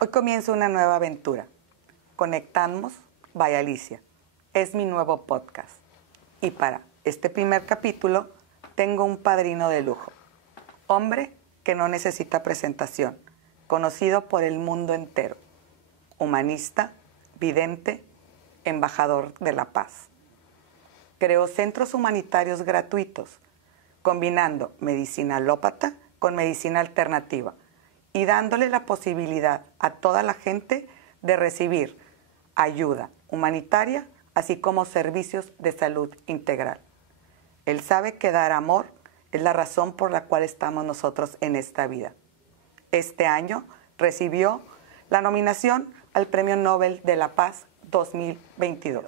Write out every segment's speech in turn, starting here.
Hoy comienza una nueva aventura. Conectamos by Alicia. Es mi nuevo podcast. Y para este primer capítulo tengo un padrino de lujo. Hombre que no necesita presentación, conocido por el mundo entero. Humanista, vidente, embajador de la paz. Creó centros humanitarios gratuitos, combinando medicina alópata con medicina alternativa y dándole la posibilidad a toda la gente de recibir ayuda humanitaria, así como servicios de salud integral. Él sabe que dar amor es la razón por la cual estamos nosotros en esta vida. Este año recibió la nominación al Premio Nobel de la Paz 2022.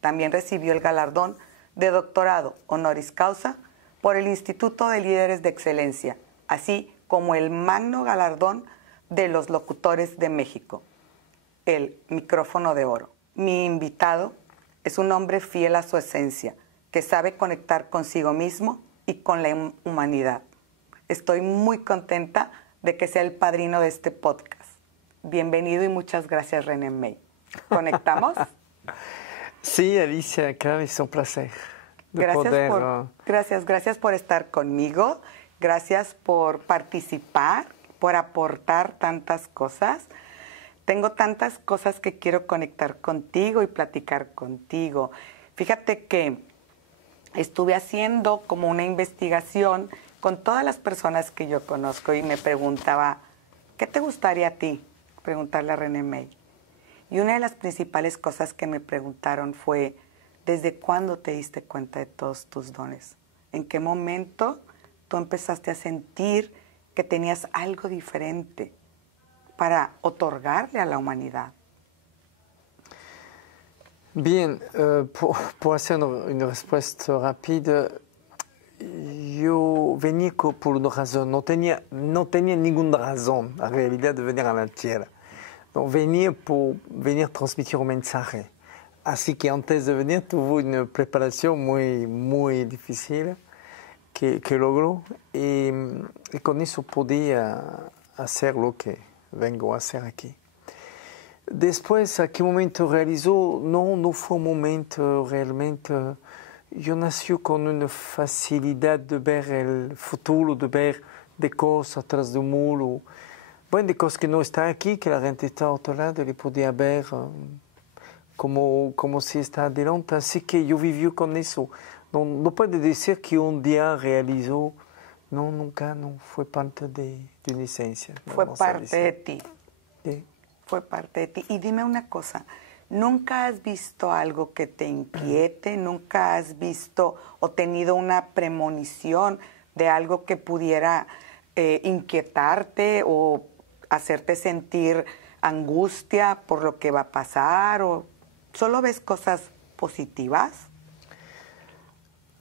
También recibió el galardón de doctorado honoris causa por el Instituto de Líderes de Excelencia, así como el magno galardón de los locutores de México, el micrófono de oro. Mi invitado es un hombre fiel a su esencia, que sabe conectar consigo mismo y con la humanidad. Estoy muy contenta de que sea el padrino de este podcast. Bienvenido y muchas gracias, René May. ¿Conectamos? Sí, Alicia, claro, es un placer. Gracias por estar conmigo. Gracias por participar, por aportar tantas cosas. Tengo tantas cosas que quiero conectar contigo y platicar contigo. Fíjate que estuve haciendo como una investigación con todas las personas que yo conozco y me preguntaba, ¿qué te gustaría a ti? Preguntarle a René May. Y una de las principales cosas que me preguntaron fue, ¿desde cuándo te diste cuenta de todos tus dones? ¿En qué momento tú empezaste a sentir que tenías algo diferente para otorgarle a la humanidad? Bien, pour hacer una respuesta rápida, yo venía por una razón, no tenía ninguna razón, en realidad, de venir a la Tierra. No, venía por venir a transmitir un mensaje. Así que antes de venir tuve una preparación muy difícil que logró y con eso podía hacer lo que vengo a hacer aquí. Después, ¿a qué momento realizó? No fue un momento realmente. Yo nací con una facilidad de ver el futuro, de ver de cosas atrás de un muro. Bueno, de cosas que no están aquí, que la gente está a otro lado, le podía ver como si está adelante. Así que yo viví con eso. No puede decir que un día realizó. No, nunca, no. Fue parte de mi esencia. Fue parte de ti. Sí. Fue parte de ti. Y dime una cosa, ¿nunca has visto algo que te inquiete? ¿Nunca has visto o tenido una premonición de algo que pudiera inquietarte o hacerte sentir angustia por lo que va a pasar? ¿O solo ves cosas positivas?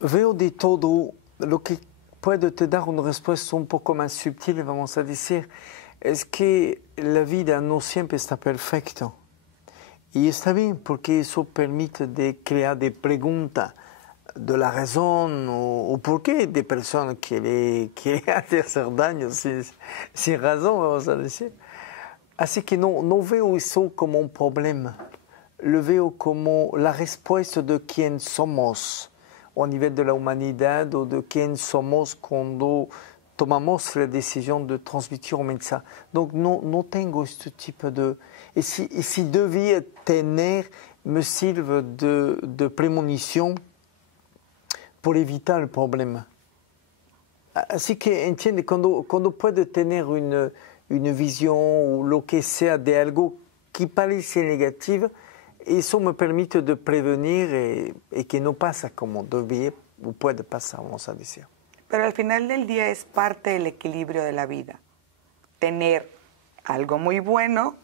Veo de todo. Lo que puede te dar una respuesta un poco más sutil, vamos a decir, es que la vida no siempre está perfecta. Y está bien, porque eso permite de crear de preguntas de la razón o por qué de personas que le hacer daño sin razón, vamos a decir. Así que no veo eso como un problema. Lo veo como la respuesta de quién somos a nivel de la humanidad o de quién somos cuando tomamos la decisión de transmitir un mensaje. Donc no tengo este tipo de... Y si debía tener, me sirve de premonición por evitar el problema. Así que entiende, cuando puede tener una visión o lo que sea de algo que parece negativo, eso me permite de prevenir y que no pasa como debía o puede pasar, vamos a decir. Pero al final del día es parte del equilibrio de la vida. Tener algo muy bueno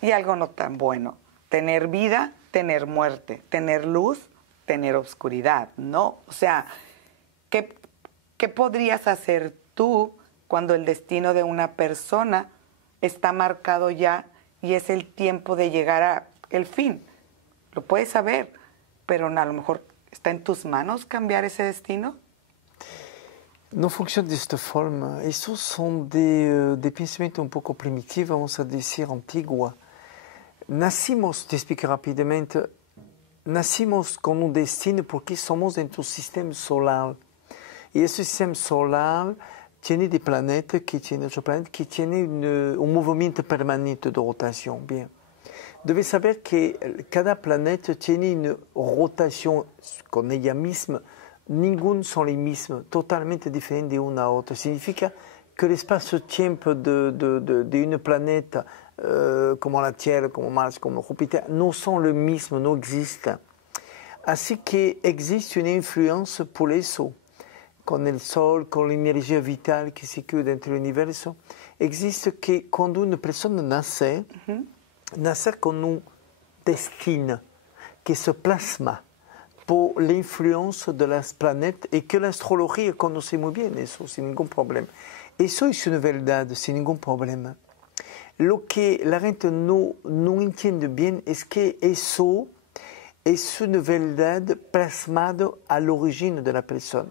y algo no tan bueno. Tener vida, tener muerte. Tener luz, tener oscuridad, ¿no? O sea, ¿qué podrías hacer tú cuando el destino de una persona está marcado ya y es el tiempo de llegar al fin? Lo puedes saber, pero a lo mejor está en tus manos cambiar ese destino. no funciona de esta forma. Esos son de pensamiento un poco primitivo, vamos a decir, antigua. Nacimos, te explico rápidamente, nacimos con un destino porque somos dentro del sistema solar. Y ese sistema solar tiene de planetas que tiene otro planeta que tiene un movimiento permanente de rotación. Bien. Debes saber que cada planeta tiene una rotación con ella misma. Ninguno son los mismos, totalmente diferentes de una a otra. Significa que el espacio-tiempo de un planeta como la Tierra, como Marte, como Júpiter, no son los mismos, no existen. Así que existe una influencia por eso, con el Sol, con la energía vital que se queda dentro del universo. Existe que cuando una persona nace, nace con un destino que se plasma por la influencia de los planetas y que la astrología conoce muy bien eso, sin ningún problema. Eso es una verdad, sin ningún problema. Lo que la gente no entiende bien es que eso es una verdad plasmada al origen de la persona.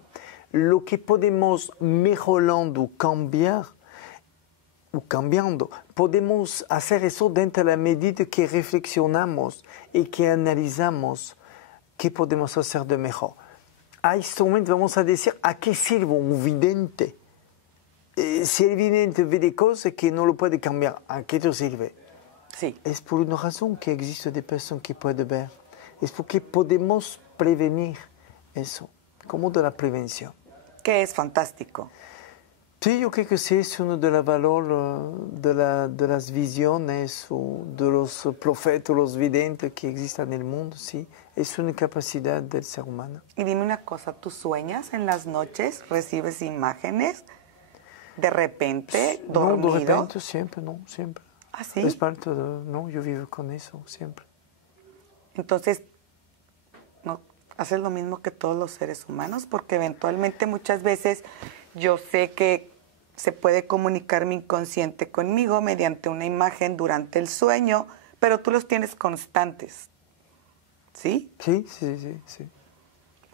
Lo que podemos mejorando, cambiando, podemos hacer eso dentro de la medida que reflexionamos y que analizamos qué podemos hacer de mejor. A este momento vamos a decir, ¿a qué sirve un vidente? Si el vidente ve de cosas que no lo puede cambiar, ¿a qué te sirve? Sí. Es por una razón que existe de personas que pueden ver. Es porque podemos prevenir eso, como de la prevención. Que es fantástico. Sí, yo creo que sí es uno de los valores de las visiones o de los profetas, los videntes que existen en el mundo, sí. Es una capacidad del ser humano. Y dime una cosa, ¿tú sueñas en las noches? ¿Recibes imágenes? ¿De repente, dormido? No, de repente, siempre, no, siempre. ¿Ah, sí? Es parte de, no, yo vivo con eso, siempre. Entonces, ¿no haces lo mismo que todos los seres humanos? Porque eventualmente muchas veces yo sé que se puede comunicar mi inconsciente conmigo mediante una imagen durante el sueño, pero tú los tienes constantes. ¿Sí? Sí.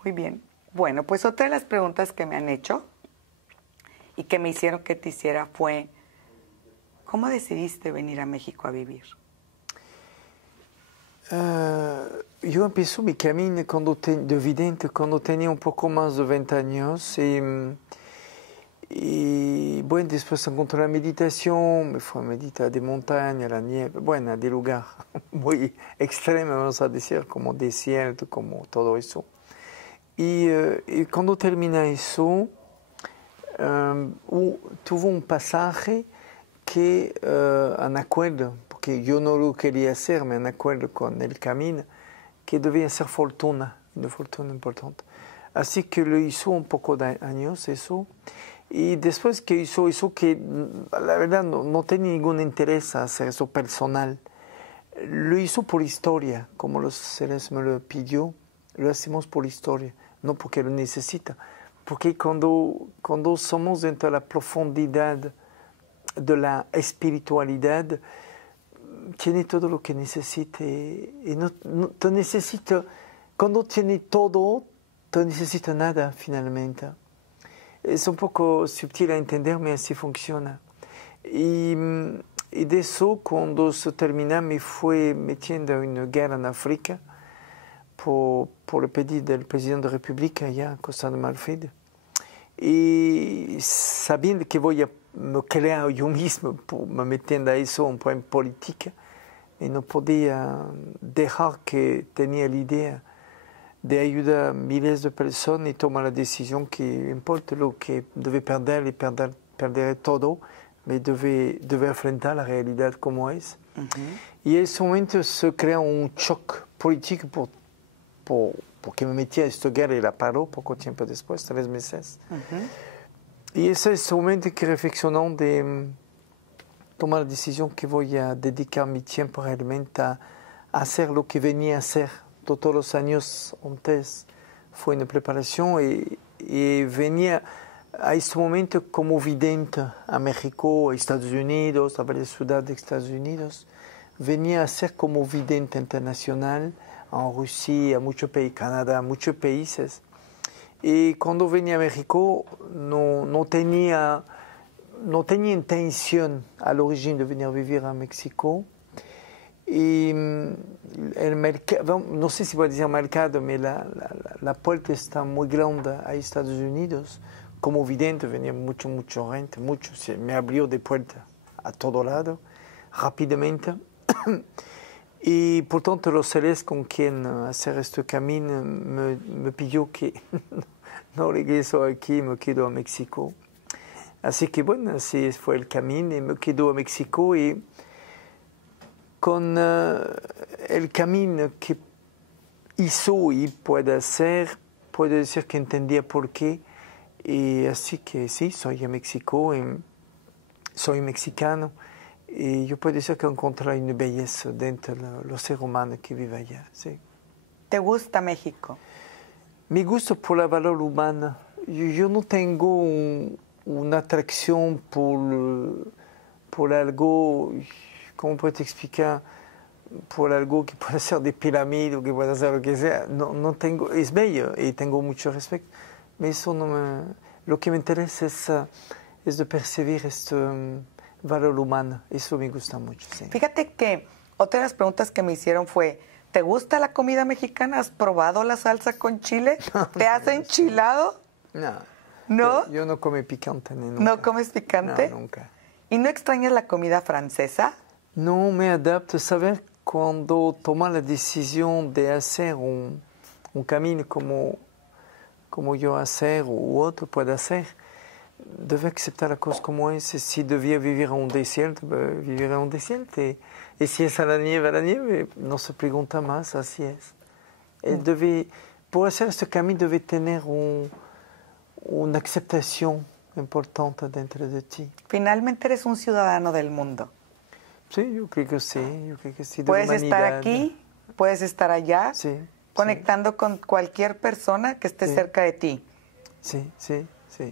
Muy bien. Bueno, pues otra de las preguntas que me han hecho y que me hicieron que te hiciera fue, ¿cómo decidiste venir a México a vivir? Yo empecé mi camino de vidente cuando tenía un poco más de 20 años y bueno, después encontré la meditación, me fui a meditar de montaña, la nieve, bueno, de lugar muy extremo, vamos a decir, como desierto, como todo eso. Y cuando terminé eso, tuve un pasaje que, en acuerdo, porque yo no lo quería hacer, me en acuerdo con el camino, que debía ser fortuna, una fortuna importante. Así que lo hizo un poco de años eso. Y después que hizo eso, que la verdad no tenía ningún interés a hacer eso personal, lo hizo por historia, como los seres me lo pidió, lo hacemos por historia, no porque lo necesita. Porque cuando somos dentro de la profundidad de la espiritualidad, tiene todo lo que necesita. Y no te necesita, cuando tiene todo, te necesita nada finalmente. Es un poco sutil a entenderme, así funciona. Y de eso, cuando se termina, me fui metiendo en una guerra en África por el pedido del presidente de la República allá en Costa de Marfil. Y sabiendo que voy a me crear yo mismo, me metiendo a eso un poco en política, y no podía dejar que tenía la idea de ayudar a miles de personas y tomar la decisión que importa lo que debe perder y perder todo, pero debe enfrentar la realidad como es. Y en ese momento se crea un shock político porque me metí a esta guerra y la paró poco tiempo después, 3 meses. Y ese es el momento que reflexionó de tomar la decisión que voy a dedicar mi tiempo realmente a hacer lo que venía a hacer todos los años antes. Fue una preparación y venía a este momento como vidente a México, a Estados Unidos, a varias ciudades de Estados Unidos. Venía a ser como vidente internacional en Rusia, a muchos países, Canadá, a muchos países. Y cuando venía a México no tenía intención al origen de venir a vivir a México. Y el mercado, no sé si voy a decir mercado, pero la puerta está muy grande a Estados Unidos. Como vidente venía mucho gente, me abrió de puerta a todo lado, rápidamente. Y por tanto los seres con quien hacer este camino me pidió que no regreso aquí, me quedo a México. Así que bueno, así fue el camino y me quedo a México y con el camino que hizo y puede hacer, puedo decir que entendía por qué. Y así que sí, soy de México, y soy mexicano. Y yo puedo decir que encontré una belleza dentro de los seres humanos que viven allá. Sí. ¿Te gusta México? Me gusta por la valor humana. Yo no tengo una atracción por algo, ¿cómo puedo te explicar? Por algo que puede ser de pirámide o que puede ser lo que sea. No tengo, es bello y tengo mucho respeto. Pero eso lo que me interesa es de percibir este valor humano. Eso me gusta mucho. Sí. Fíjate que otra de las preguntas que me hicieron fue, ¿te gusta la comida mexicana? ¿Has probado la salsa con chile? ¿Te has enchilado? No. ¿No? Yo no como picante ni nunca. ¿No comes picante? No, nunca. ¿Y no extrañas la comida francesa? No me adapto. Saber cuando toma la decisión de hacer un camino como yo hacer u otro puede hacer, debe aceptar las cosas como es. Si debía vivir en un desierto, vivir en un desierto. Y si es a la nieve, no se pregunta más, así es. Por hacer este camino debe tener una aceptación importante dentro de ti. Finalmente eres un ciudadano del mundo. Sí, yo creo que sí. Puedes estar aquí, puedes estar allá, sí, conectando con cualquier persona que esté cerca de ti. Sí.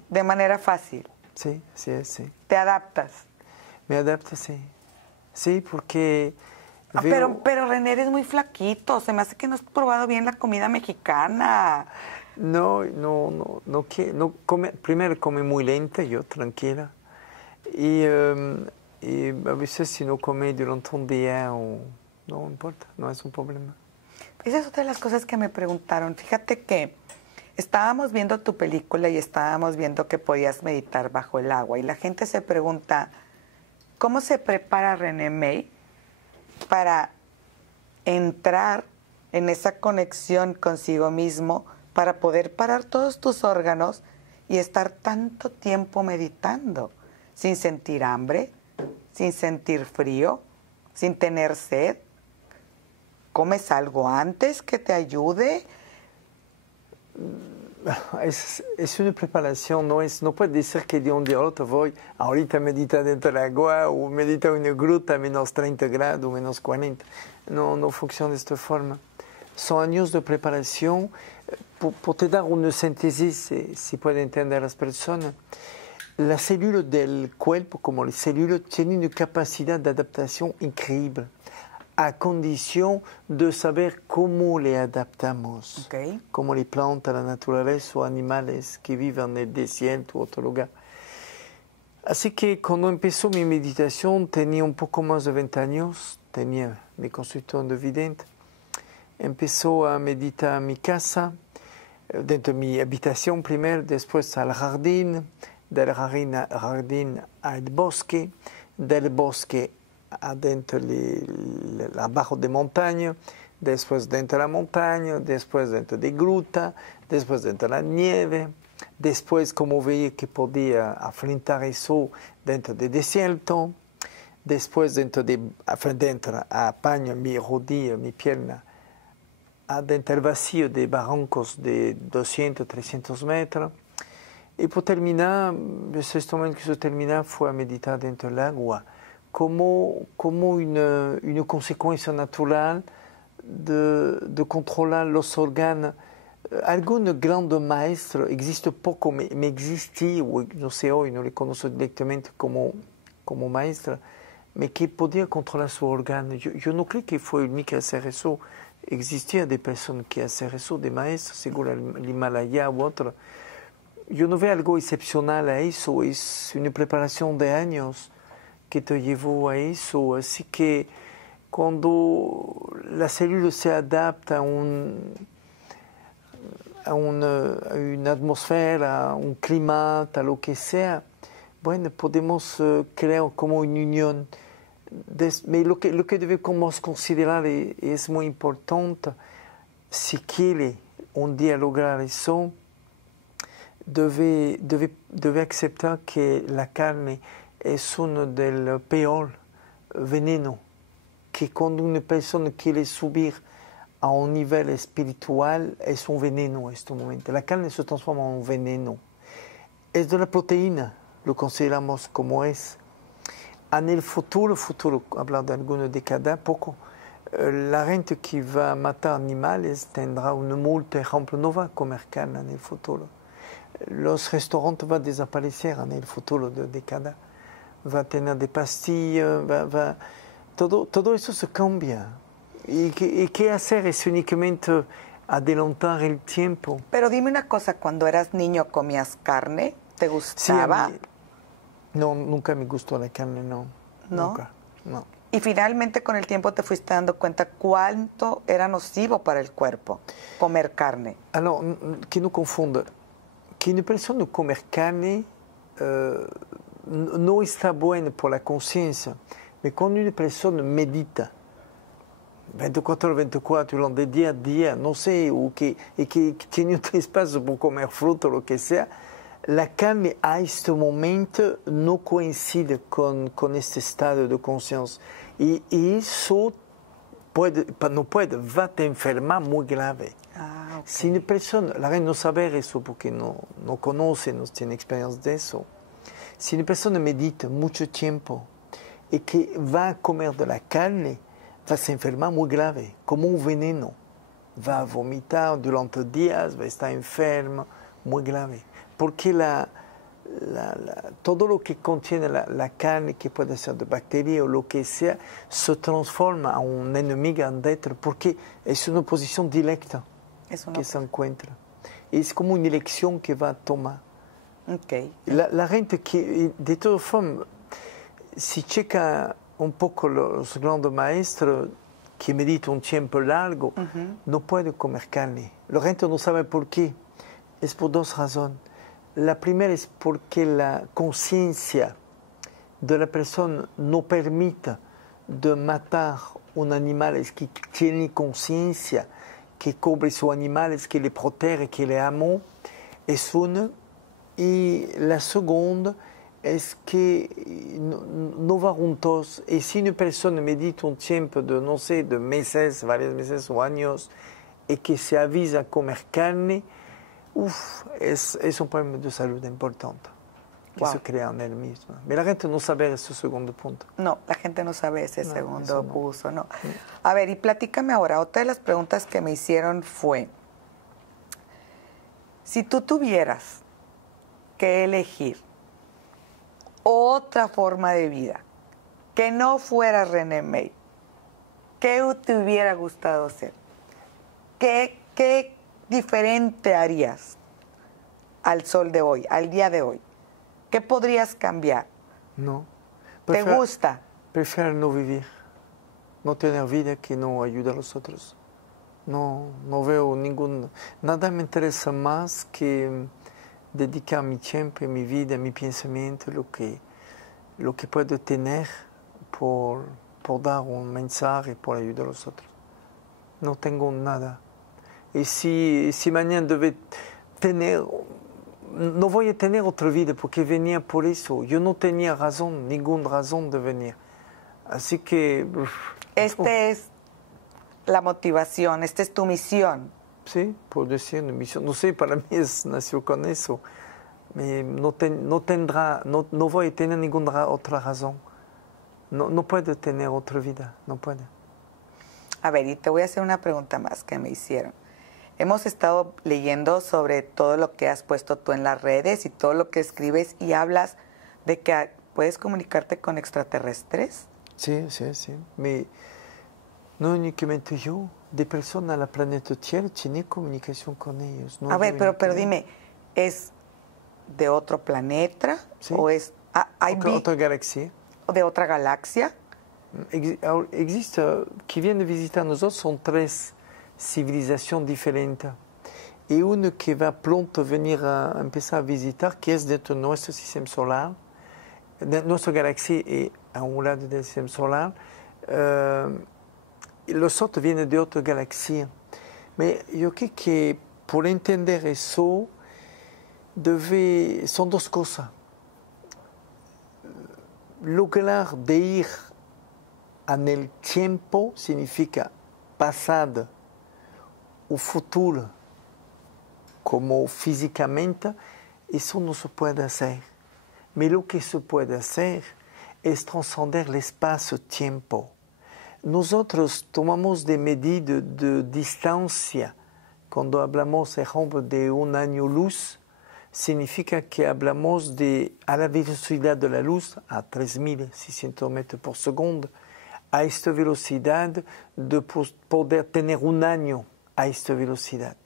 De manera fácil. Sí. ¿Te adaptas? Me adapto, sí. Sí, porque... Pero René, eres muy flaquito. Se me hace que no has probado bien la comida mexicana. No come, primero come muy lenta, yo tranquila. Y a veces si no come durante un día, no importa, no es un problema. Esa es otra de las cosas que me preguntaron. Fíjate que estábamos viendo tu película y estábamos viendo que podías meditar bajo el agua. Y la gente se pregunta, ¿cómo se prepara René May para entrar en esa conexión consigo mismo, para poder parar todos tus órganos y estar tanto tiempo meditando, sin sentir hambre, sin sentir frío, sin tener sed? ¿Comes algo antes que te ayude? Es una preparación, no puedes decir que de un día a otro voy ahorita a meditar dentro del agua o meditar en una gruta a menos 30 grados, menos 40. No funciona de esta forma. Son años de preparación. Por te dar una síntesis, si pueden entender las personas, las células del cuerpo, como las células, tienen una capacidad de adaptación increíble, a condición de saber cómo le adaptamos, Okay. como les plantas, la naturaleza o animales que viven en el desierto o otro lugar. Así que cuando empezó mi meditación tenía un poco más de 20 años, tenía mi consultor de vidente. Empezó a meditar en mi casa, dentro de mi habitación primero, después al jardín, del jardín al bosque, del bosque adentro abajo de montaña, después dentro de la montaña, después dentro de gruta, después dentro de la nieve, después como veía que podía afrontar eso dentro del desierto, después dentro apaño mi rodilla, mi pierna, dentro del vacío de barrancos de 200, 300 metros. Y por terminar, ese momento que se termina fue a meditar dentro del agua, como una consecuencia natural de controlar los órganos. Algún grande maestro, existe poco, me existía, no sé hoy, no le conozco directamente como maestra, pero que podía controlar su órgano. Yo no creo que fue el único a hacer eso. existía de personas que hacen eso, de maestros, según el Himalaya u otro. Yo no veo algo excepcional a eso, es una preparación de años que te llevó a eso, así que cuando la célula se adapta a una atmósfera, a un clima, a lo que sea, bueno, podemos crear como una unión. Pero lo que debemos considerar es muy importante, si quiere un día lograr eso, debe aceptar que la carne es uno del peor veneno, que cuando una persona quiere subir a un nivel espiritual es un veneno en este momento. La carne se transforma en un veneno. Es de la proteína, lo consideramos como es. En el futuro, hablar de alguna década, poco, la gente que va a matar animales tendrá una multa, por ejemplo, no va a comer carne en el futuro. Los restaurantes van a desaparecer en el futuro de década. Va a tener de pastillas, todo eso se cambia. ¿Y qué hacer? Es únicamente adelantar el tiempo. Pero dime una cosa, cuando eras niño, ¿comías carne? ¿Te gustaba? Sí, no, nunca me gustó la carne, no. ¿No? Nunca, no. Y finalmente con el tiempo te fuiste dando cuenta cuánto era nocivo para el cuerpo comer carne. Alors, que no confunda, que una persona comer carne no está buena por la conciencia, pero cuando una persona medita 24 horas 24, durante día a día, no sé, o que tiene un espacio para comer fruta o lo que sea, la carne a este momento no coincide con este estado de conciencia. Y eso va a te enfermar muy grave. Ah, okay. Si una persona, la gente no sabe eso porque no conoce, no tiene experiencia de eso. Si una persona medita mucho tiempo y que va a comer de la carne, va a se enfermar muy grave, como un veneno. Va a vomitar durante días, va a estar enfermo, muy grave. Porque todo lo que contiene la carne, que puede ser de bacterias o lo que sea, se transforma en un enemigo dentro, porque es una posición directa que se encuentra. Es como una elección que va a tomar. Okay. La gente que, de todas formas, si checa un poco los grandes maestros que meditan un tiempo largo, no pueden comer carne. La gente no sabe por qué. Es por dos razones. La primera es porque la conciencia de la persona no permite de matar un animal que tiene conciencia, que cubre sus animales, que le protege, que le ama. Es una. Y la segunda es que no va juntos. Y si una persona medita un tiempo de, no sé, de meses, varios meses o años, y que se avisa a comer carne, es un problema de salud importante que se crea en él mismo. Pero la gente no sabe ese segundo punto. No, la gente no sabe ese segundo uso, no. A ver, y platícame ahora, otra de las preguntas que me hicieron fue, si tú tuvieras que elegir otra forma de vida que no fuera René May, ¿qué te hubiera gustado ser? ¿Qué diferente harías al sol de hoy, al día de hoy? ¿Qué podrías cambiar? No. ¿Te gusta? Prefiero no vivir, no tener vida que no ayuda a los otros. No veo nada me interesa más que dedicar mi tiempo, mi vida, mi pensamiento, lo que puedo tener por dar un mensaje, por ayudar a los otros. No tengo nada. Y si mañana debe tener, no voy a tener otra vida porque venía por eso. Yo no tenía ninguna razón de venir. Así que... Es la motivación, esta es tu misión. Sí, por decir una misión. No sé, para mí nació con eso. No voy a tener ninguna otra razón. No puedo tener otra vida, no puedo. A ver, y te voy a hacer una pregunta más que me hicieron. Hemos estado leyendo sobre todo lo que has puesto tú en las redes y todo lo que escribes y hablas de que puedes comunicarte con extraterrestres. Sí. No únicamente yo, de personas en la planeta Tierra tienen comunicación con ellos. No A ver, pero internet. dime, ¿es de otro planeta? Sí. ¿O es Otra galaxia. de otra galaxia? Existe, qui viennent visiter nosotros son 3 civilizaciones diferentes. Y una que va pronto venir a empezar a visitar, que es dentro de nuestro sistema solar, de nuestra galaxia y a un lado del sistema solar. Los otros vienen de otra galaxia. Pero yo creo que por entender eso, son 2 cosas. Lograr de ir en el tiempo significa pasado o futuro, como físicamente, eso no se puede hacer. Pero lo que se puede hacer es trascender el espacio-tiempo. Nosotros tomamos de medidas de distancia. Cuando hablamos, por ejemplo, de un año luz, significa que hablamos a la velocidad de la luz, a 3.600 metros por segundo, a esta velocidad de poder tener un año a esta velocidad.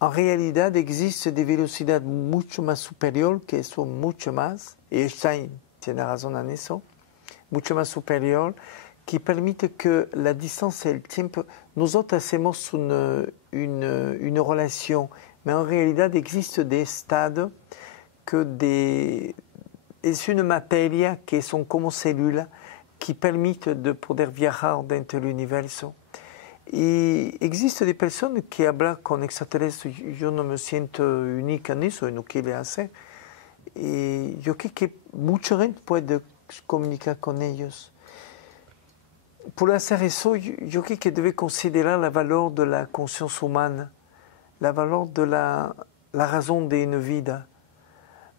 En realidad existe de velocidad mucho más superior, que eso mucho más, y Einstein tiene razón en eso, mucho más superior, que permite que la distancia y el tiempo, nosotros hacemos una relación, pero en realidad existe de estado que es una materia que son como células que permite de poder viajar dentro del universo. Y existe de personas que hablan con extraterrestres, yo no me siento única en eso, y no quiero hacer. Y yo creo que mucha gente puede comunicar con ellos. Por hacer eso, yo creo que debe considerar el valor de la conciencia humana, el valor de la razón de una vida.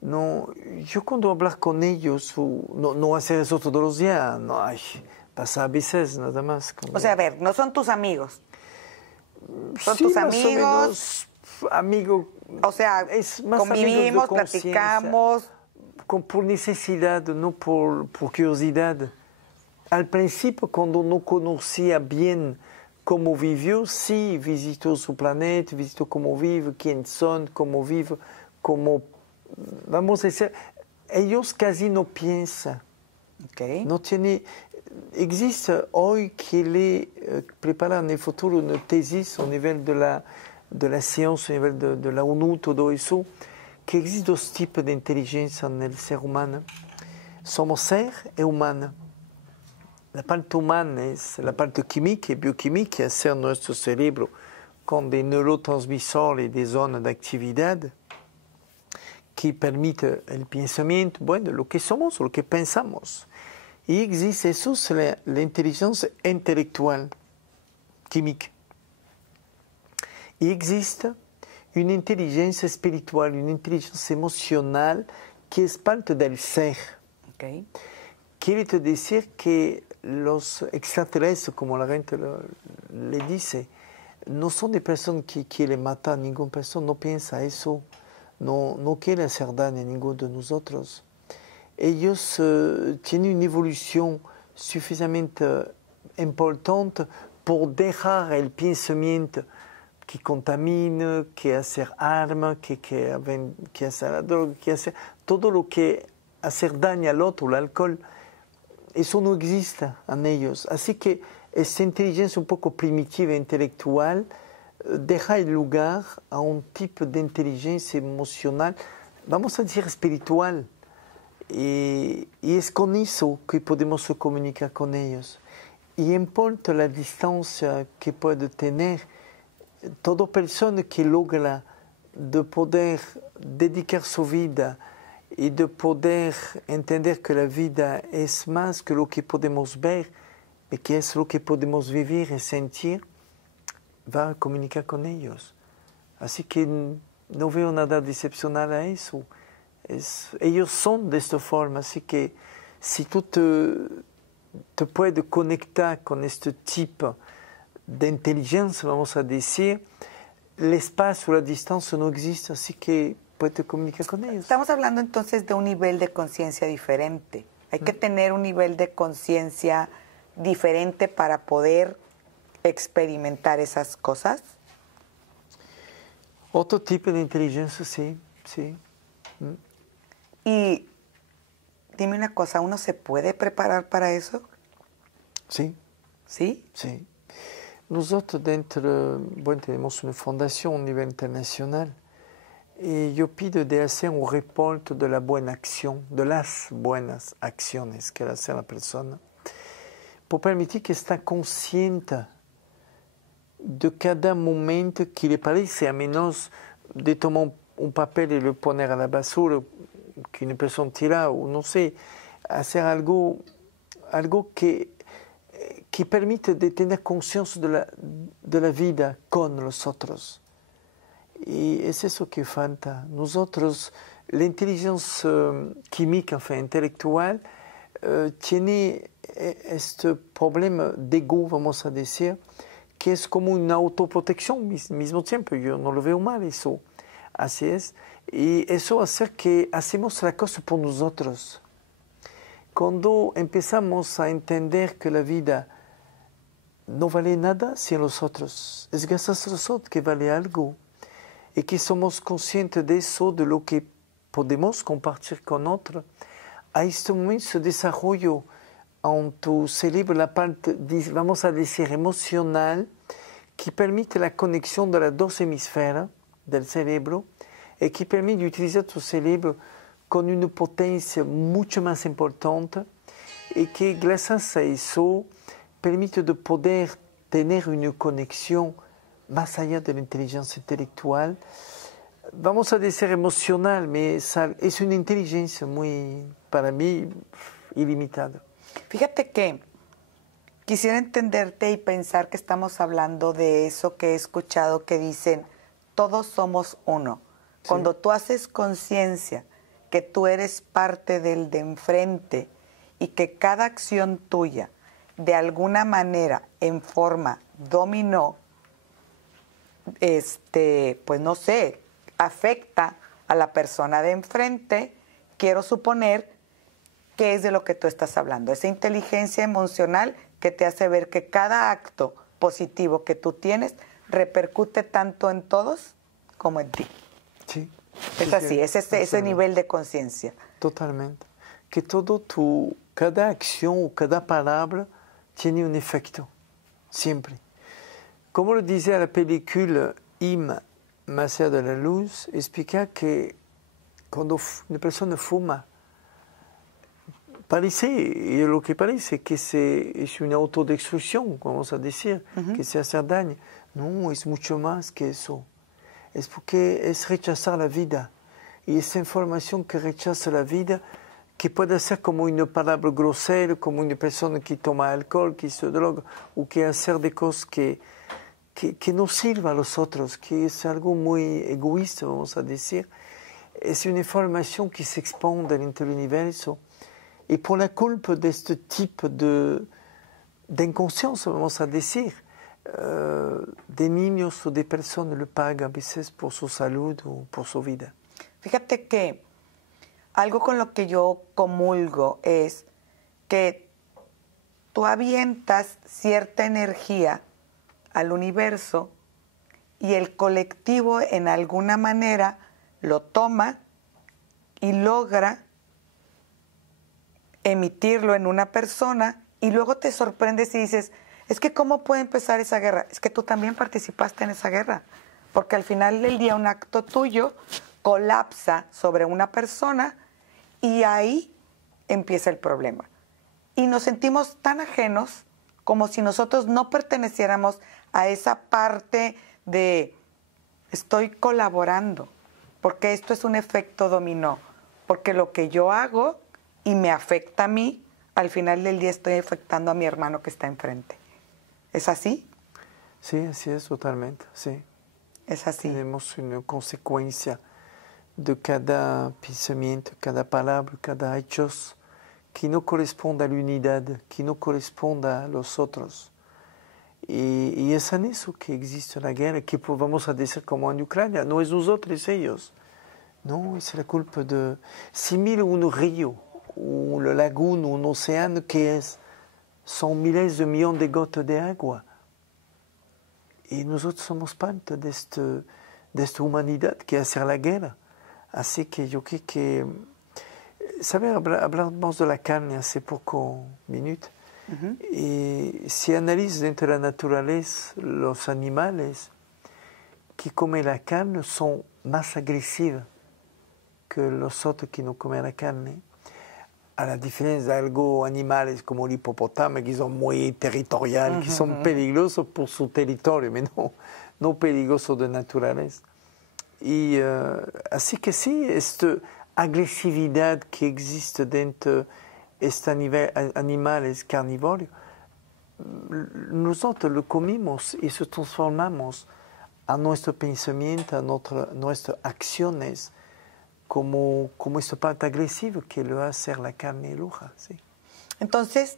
No, yo cuando hablar con ellos, no hacer eso todos los días, no, pasa a veces nada más. O sea, a ver, no son tus amigos. Son sí, tus más amigos. O menos, amigo. O sea, es más convivimos, platicamos. Por necesidad, no por curiosidad. Al principio, cuando no conocía bien cómo vivió, sí, visitó su planeta, visitó cómo vive, quién son, cómo vive, cómo... Vamos a decir, ellos casi no piensan. Okay. No tiene... Existe hoy que le preparan en el futuro una tesis a nivel de la ciencia, a nivel de la ONU, todo eso, que existen 2 tipos de inteligencia en el ser humano. Somos ser y humano. La parte humana es la parte química y bioquímica, es nuestro cerebro con des neurotransmisores y des zonas de actividad que permiten el pensamiento, bueno, lo que somos, lo que pensamos. Y existe eso, es la inteligencia intelectual, química. Y existe una inteligencia espiritual, una inteligencia emocional que es parte del ser. Okay. Quiere decir que los extraterrestres, como la gente le dice, no son de personas que quieren matar a ninguna persona, no piensa eso, no quieren hacer daño a ninguno de nosotros. Ellos tienen una evolución suficientemente importante por dejar el pensamiento que contamina, que hacer armas, que hacer la droga, que hacer todo lo que hacer daño al otro, el alcohol. Eso no existe en ellos. Así que esa inteligencia un poco primitiva e intelectual deja el lugar a un tipo de inteligencia emocional, vamos a decir espiritual. Y es con eso que podemos comunicar con ellos. Y importa la distancia que puede tener, toda persona que logra de poder dedicar su vida y de poder entender que la vida es más que lo que podemos ver, y que es lo que podemos vivir y sentir, va a comunicar con ellos. Así que no veo nada excepcional a eso. Ellos son de esta forma, así que si tú te puedes conectar con este tipo de inteligencia, vamos a decir, el espacio, la distancia no existe, así que puedes comunicar con ellos. Estamos hablando entonces de un nivel de conciencia diferente. Hay que tener un nivel de conciencia diferente para poder experimentar esas cosas? Otro tipo de inteligencia, sí, sí. Y dime una cosa, ¿uno se puede preparar para eso? Sí. ¿Sí? Sí. Nosotros bueno, tenemos una fundación a nivel internacional y yo pido de hacer un reporte de la buena acción, de las buenas acciones que hace la persona, por permitir que esté consciente de cada momento que le parece, a menos de tomar un papel y lo poner a la basura, que una persona tira, o no sé, hacer algo que permite de tener conciencia de la vida con los otros. Y es eso que falta. Nosotros, la inteligencia química, intelectual, tiene este problema de ego, vamos a decir, que es como una autoprotección mismo tiempo. Yo no lo veo mal eso. Así es. Y eso hace que hacemos la cosa por nosotros. Cuando empezamos a entender que la vida no vale nada sin los otros, es gracias a los otros que vale algo, y que somos conscientes de eso, de lo que podemos compartir con otros, a este momento se desarrolla en tu cerebro la parte, vamos a decir, emocional, que permite la conexión de las dos hemisferas del cerebro y que permite utilizar tu cerebro con una potencia mucho más importante y que gracias a eso permite de poder tener una conexión más allá de la inteligencia intelectual, vamos a decir emocional, es una inteligencia muy, para mí, ilimitada. Fíjate que quisiera entenderte y pensar que estamos hablando de eso que he escuchado que dicen, todos somos uno. Sí. Cuando tú haces conciencia que tú eres parte del de enfrente y que cada acción tuya, de alguna manera, en forma dominó, pues no sé, afecta a la persona de enfrente, quiero suponer que es de lo que tú estás hablando, esa inteligencia emocional que te hace ver que cada acto positivo que tú tienes repercute tanto en todos como en ti. Sí. Es así, es ese nivel de conciencia. Totalmente. Que cada acción o cada palabra tiene un efecto, siempre. Como lo decía la película Im, más allá de la luz, explica que cuando una persona fuma, parece, lo que parece que es una autodestrucción, vamos a decir, que se hace daño. No, es mucho más que eso. Es porque es rechazar la vida. Y esa información que rechaza la vida, que puede ser como una palabra grosera, como una persona que toma alcohol, que se droga, o que hacer de cosas que no sirva a los otros, que es algo muy egoísta, vamos a decir. Es una información que se expande dentro del universo. Y por la culpa de este tipo de inconsciencia, vamos a decir, de niños o de personas lo pagan a veces por su salud o por su vida. Fíjate que algo con lo que yo comulgo es que tú avientas cierta energía al universo y el colectivo en alguna manera lo toma y logra emitirlo en una persona y luego te sorprendes y dices, es que ¿cómo puede empezar esa guerra? Es que tú también participaste en esa guerra, porque al final del día un acto tuyo colapsa sobre una persona y ahí empieza el problema. Y nos sentimos tan ajenos como si nosotros no perteneciéramos a esa parte de estoy colaborando, porque esto es un efecto dominó, porque lo que yo hago y me afecta a mí, al final del día estoy afectando a mi hermano que está enfrente. ¿Es así? Sí, así es totalmente, sí. Es así. Tenemos una consecuencia de cada pensamiento, cada palabra, cada hecho que no corresponde a la unidad, que no corresponde a los otros. Y es en eso que existe la guerra, que vamos a decir como en Ucrania, no es nosotros, es ellos. No, es la culpa de... Si mira un río, una laguna, un océano, ¿qué es? Son miles de millones de gotas de agua. y nosotros somos parte de esta humanidad que hace la guerra. Así que yo creo que, ¿sabes? Hablamos de la carne hace pocos minutos. Y si analizas dentro de la naturaleza, los animales que comen la carne son más agresivos que los otros que no comen la carne. A la diferencia de algunos animales como el hipopótamo, que son muy territoriales, que son peligrosos por su territorio, pero no peligrosos de naturaleza. Y así que sí, esta agresividad que existe dentro de estos animales carnívoros, nosotros lo comemos y se transformamos a nuestro pensamiento, a nuestras acciones, como esta parte agresiva que lo hace la carne luja. ¿Sí? Entonces,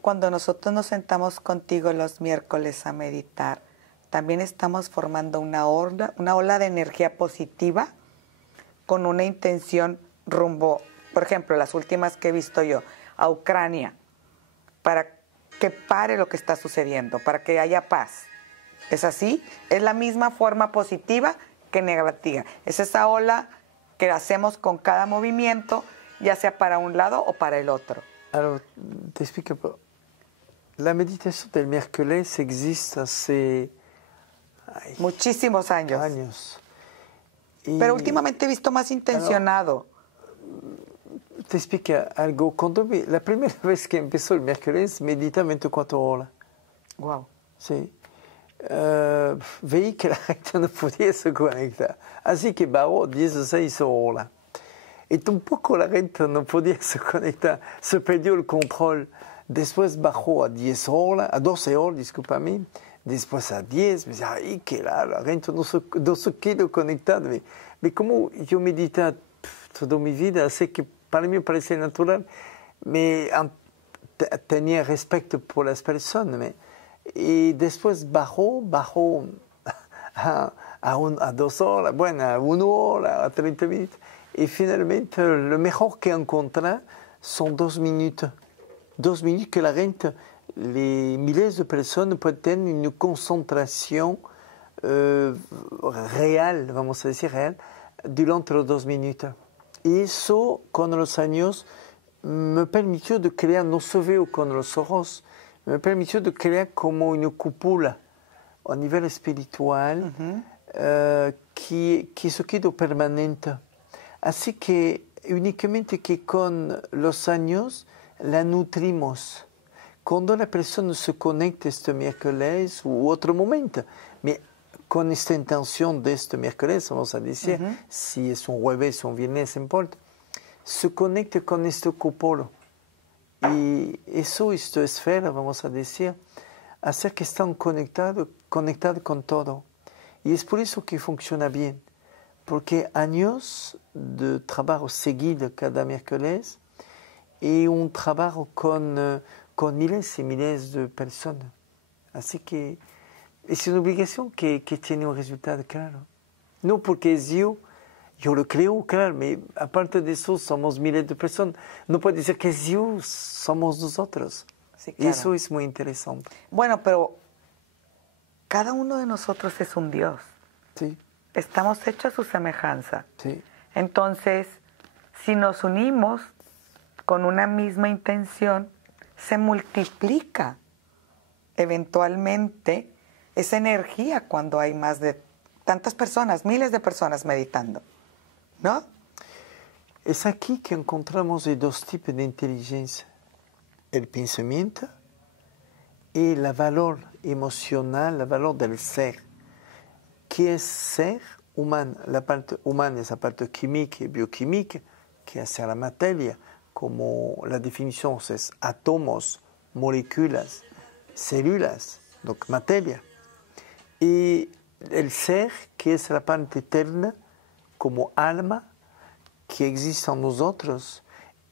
cuando nosotros nos sentamos contigo los miércoles a meditar, también estamos formando una ola de energía positiva con una intención rumbo, por ejemplo, las últimas que he visto yo, a Ucrania, para que pare lo que está sucediendo, para que haya paz. ¿Es así? Es la misma forma positiva que negativa. Es esa ola que hacemos con cada movimiento, ya sea para un lado o para el otro. Alors, te explico. La meditación del miércoles existe hace muchísimos años. Pero últimamente he visto más intencionado. Te explico algo. La primera vez que empezó el miércoles, medita 24 horas. Wow. Sí. Veí que la gente no podía se conectar. Así que bajó 16 horas. Y tampoco la gente no podía se conectar. Se perdió el control. Después bajó a 10 horas, a 12 horas, discúlpame. Después a 10. Me decía, ay, que la gente no se quedó conectada. Pero como yo medité toda mi vida, así que para mí me parecía natural. Tenía respeto por las personas. Y después bajó a 2 horas, bueno, a 1 hora, a 30 minutos. Y finalmente lo mejor que encontré son 2 minutos. 2 minutos que la gente, miles de personas pueden tener una concentración real, vamos a decir real, durante los 2 minutos. Y eso, con los años, me permitió de crear, no se veo con los ojos, me permitió de crear como una cúpula a nivel espiritual que se quedó permanente. Así que únicamente que con los años la nutrimos. Cuando la persona se conecta este miércoles u otro momento, con esta intención de este miércoles, vamos a decir, si es un jueves o un viernes, no importa, se conecta con este cúpula. Y eso, esta esfera, vamos a decir, hace que están conectados con todo. Y es por eso que funciona bien. Porque años de trabajo seguido cada miércoles y un trabajo con miles y miles de personas. Así que es una obligación que tiene un resultado claro. No porque es yo lo creo, claro, pero aparte de eso somos miles de personas. No puede decir que es yo, somos nosotros. Sí, claro. Y eso es muy interesante. Bueno, pero cada uno de nosotros es un Dios. Sí. Estamos hechos a su semejanza. Sí. Entonces, si nos unimos con una misma intención, se multiplica eventualmente esa energía cuando hay más de tantas personas, miles de personas meditando, ¿no? Es aquí que encontramos los 2 tipos de inteligencia. El pensamiento y el valor emocional, el valor del ser. ¿Qué es ser humano? La parte humana es la parte química y bioquímica, que hace la materia, como la definición es átomos, moléculas, células, donc materia. Y el ser, que es la parte eterna, como alma, que existe en nosotros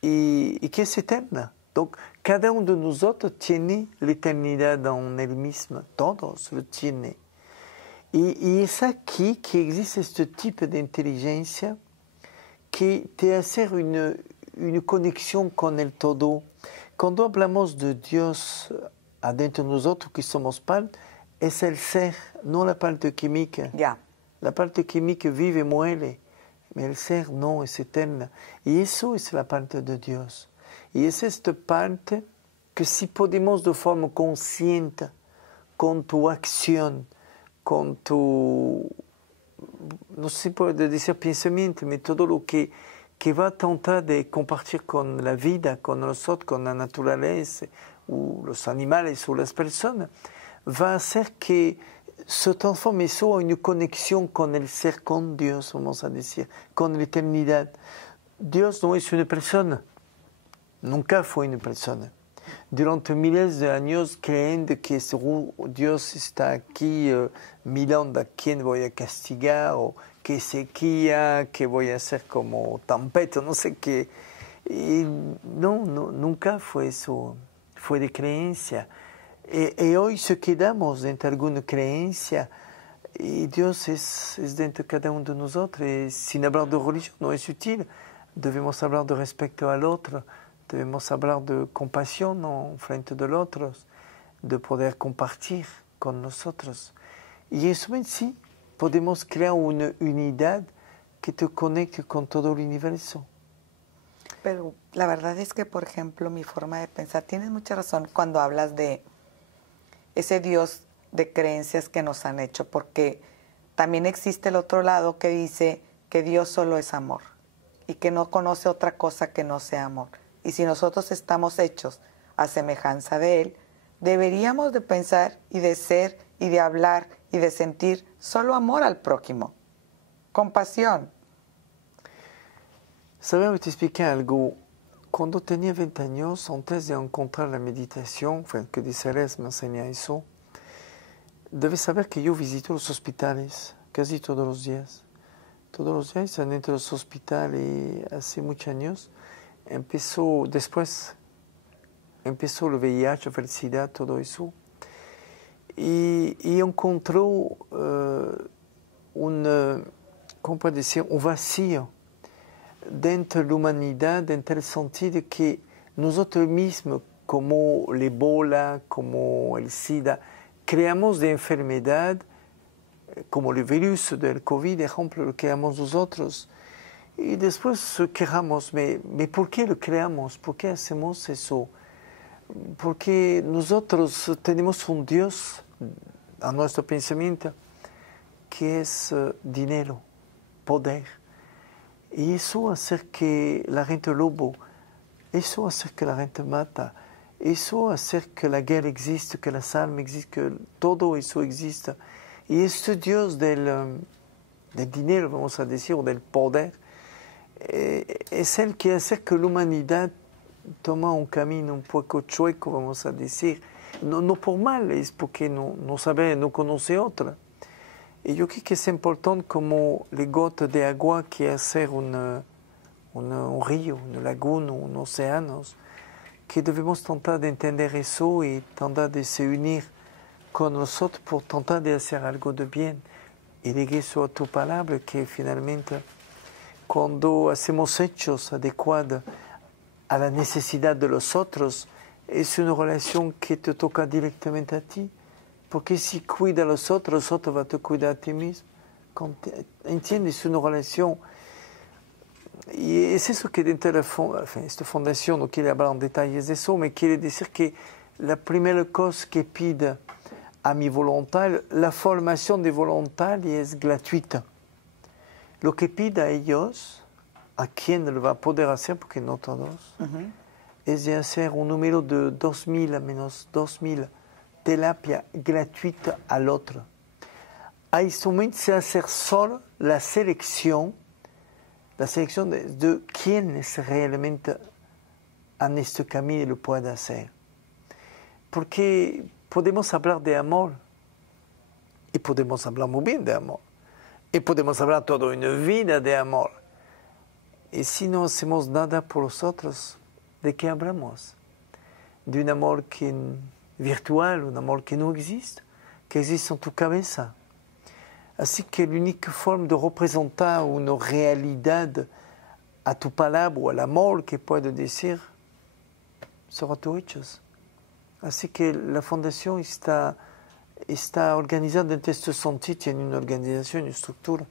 y que es eterna. Donc, cada uno de nosotros tiene la eternidad en él mismo, todos lo tienen. Y es aquí que existe este tipo de inteligencia que te hace una conexión con el todo. Cuando hablamos de Dios adentro de nosotros, que somos parte, es el ser, no la parte química. Ya. La parte química vive, muere, pero el ser no, es eterna. Y eso es la parte de Dios. Y es esta parte que si podemos de forma consciente, con tu acción, con tu, no sé si puede decir pensamiento, pero todo lo que va a tratar de compartir con la vida, con nosotros, con la naturaleza, o los animales o las personas, va a hacer que se transforme eso en una conexión con el ser, con Dios, vamos a decir, con la eternidad. Dios no es una persona, nunca fue una persona. Durante miles de años creyendo que Dios está aquí mirando a quién voy a castigar, o qué sequía, que voy a hacer como tempestad, no sé qué. Y no, nunca fue eso, fue de creencia. Y hoy se quedamos dentro de alguna creencia y Dios es dentro de cada uno de nosotros. Y sin hablar de religión no es útil, debemos hablar de respeto al otro. Debemos hablar de compasión en frente del otro, de poder compartir con nosotros. Y eso en sí, podemos crear una unidad que te conecte con todo el universo. Pero la verdad es que, por ejemplo, mi forma de pensar, tienes mucha razón cuando hablas de ese Dios de creencias que nos han hecho, porque también existe el otro lado que dice que Dios solo es amor y que no conoce otra cosa que no sea amor. Y si nosotros estamos hechos a semejanza de Él, deberíamos de pensar y de ser y de hablar y de sentir solo amor al prójimo, compasión. ¿Sabes? Te expliqué algo. Cuando tenía 20 años, antes de encontrar la meditación, que de Ceres me enseña eso, debes saber que yo visito los hospitales casi todos los días. Todos los días dentro de los hospitales hace muchos años. Después empezó el VIH, felicidad, todo eso. Y encontró ¿cómo puedo decir? Un vacío dentro de la humanidad, dentro del sentido que nosotros mismos, como el ébola, como el SIDA, creamos de enfermedad, como el virus del COVID, ejemplo, lo creamos nosotros. Y después quejamos, ¿por qué lo creamos? ¿Por qué hacemos eso? Porque nosotros tenemos un Dios a nuestro pensamiento que es dinero, poder. Y eso hace que la gente lobo, eso hace que la gente mata, eso hace que la guerra existe, que las armas existan, que todo eso exista. Y este Dios del dinero, vamos a decir, o del poder, es el que hace que la humanidad toma un camino un poco chueco, vamos a decir. No por mal, es porque no sabe, no conoce otra. Y yo creo que es importante como las gotas de agua que hacer un río, una laguna, un océano, que debemos tratar de entender eso y tratar de se unir con nosotros por tratar de hacer algo de bien. Y de eso a tu palabra, que finalmente cuando hacemos hechos adecuados a la necesidad de los otros, es una relación que te toca directamente a ti. Porque si cuida a los otros va a te cuidar a ti mismo. ¿Entiendes? Es una relación. Y es eso que dentro de esta fundación, no quiere hablar en detalles de eso, me quiere decir que la primera cosa que pide a mi voluntario, la formación de voluntarios es gratuita. Lo que pide a ellos, a quien lo va a poder hacer, porque no todos, es de hacer un número de 2.000 a menos 2.000 terapia gratuita al otro. A este momento se hace solo la selección de quienes realmente en este camino lo pueden hacer. Porque podemos hablar de amor, y podemos hablar muy bien de amor, y podemos hablar toda una vida de amor. Y si no hacemos nada por los otros, ¿de qué hablamos? De un amor virtual, un amor que no existe, que existe en tu cabeza. Así que la única forma de representar una realidad a tu palabra o al amor que puedo decir será tus hechos. Así que la fundación está está organizada en este sentido, tiene una organización, una estructura.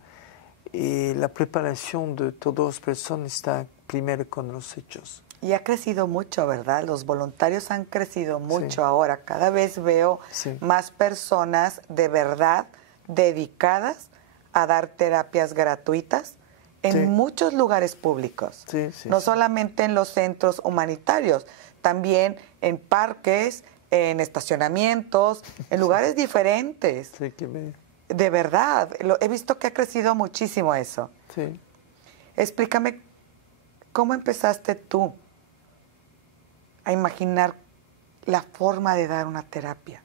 Y la preparación de todas las personas está primero con los hechos. Y ha crecido mucho, ¿verdad? Los voluntarios han crecido mucho Sí. ahora. Cada vez veo Sí. más personas de verdad dedicadas a dar terapias gratuitas en Sí. muchos lugares públicos. Sí, sí, No sí. solamente en los centros humanitarios, también en parques, en estacionamientos, en lugares diferentes. Sí, que me- De verdad, he visto que ha crecido muchísimo eso. sí. Explícame, ¿cómo empezaste tú a imaginar la forma de dar una terapia?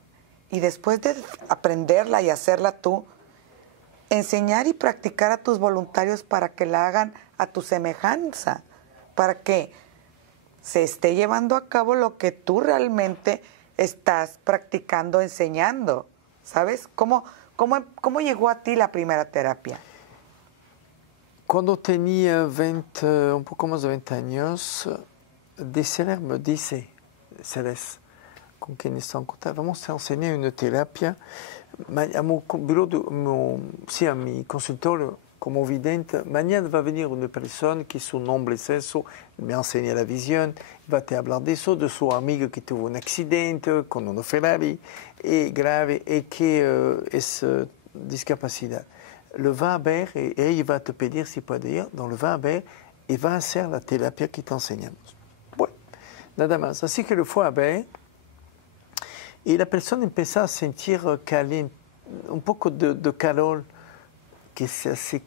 Y después de aprenderla y hacerla tú, enseñar y practicar a tus voluntarios para que la hagan a tu semejanza, para que se esté llevando a cabo lo que tú realmente estás practicando, enseñando. ¿Sabes? ¿Cómo llegó a ti la primera terapia? Cuando tenía 20, un poco más de 20 años, Deseler me dice, Ceres, con quien está en contacto, vamos a enseñar una terapia a mi bureau, sí, a mi consultorio como vidente. Mañana va a venir una persona que su nombre es eso, me enseña la visión, va a te hablar de eso, de su amigo que tuvo un accidente con una Ferrari grave y que es discapacidad. Le va a ver y ella va a te pedir si puede ir, donc le va a ver y va a hacer la terapia que te enseñamos. Bueno, nada más. Así que le fue a ver y la persona empezó a sentir un poco de calor, que hace